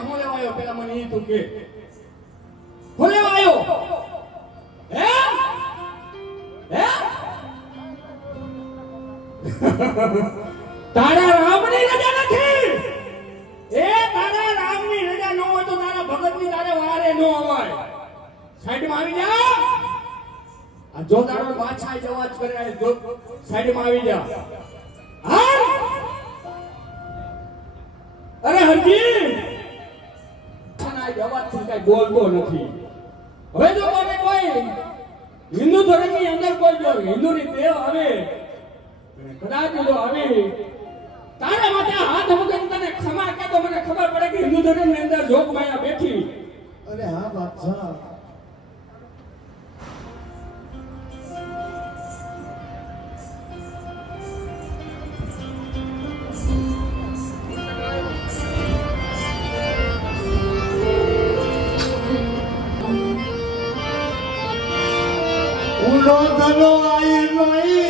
હું લેવા આવ્યો પેલા મને ઈ તું કે હું લેવા આવ્યો હે હે તારા રામની રજા નથી એ તારા રામની રજા ન હોય તો તારા ભગતની તારે વારે ન અવાય સાઈડમાં આવી જા આ જો તારો પાછા જવા જ કરે જો સાઈડમાં આવી જા હા અરે હરજી ખાના જવાથી કઈ બોલતો નથી હવે જો મને કોઈ હિન્દુ ધર્મની અંદર કોઈ જો હિન્દુની દેવ આવે કદાચ જો આવે તારા માટે હાથ વગર તને ક્ષમા કે તો મને ખબર પડે કે હિન્દુ ધર્મની અંદર જોગ માયા બેઠી અરે હા બાદશાહ ઉલો ધલો આઈ નહીં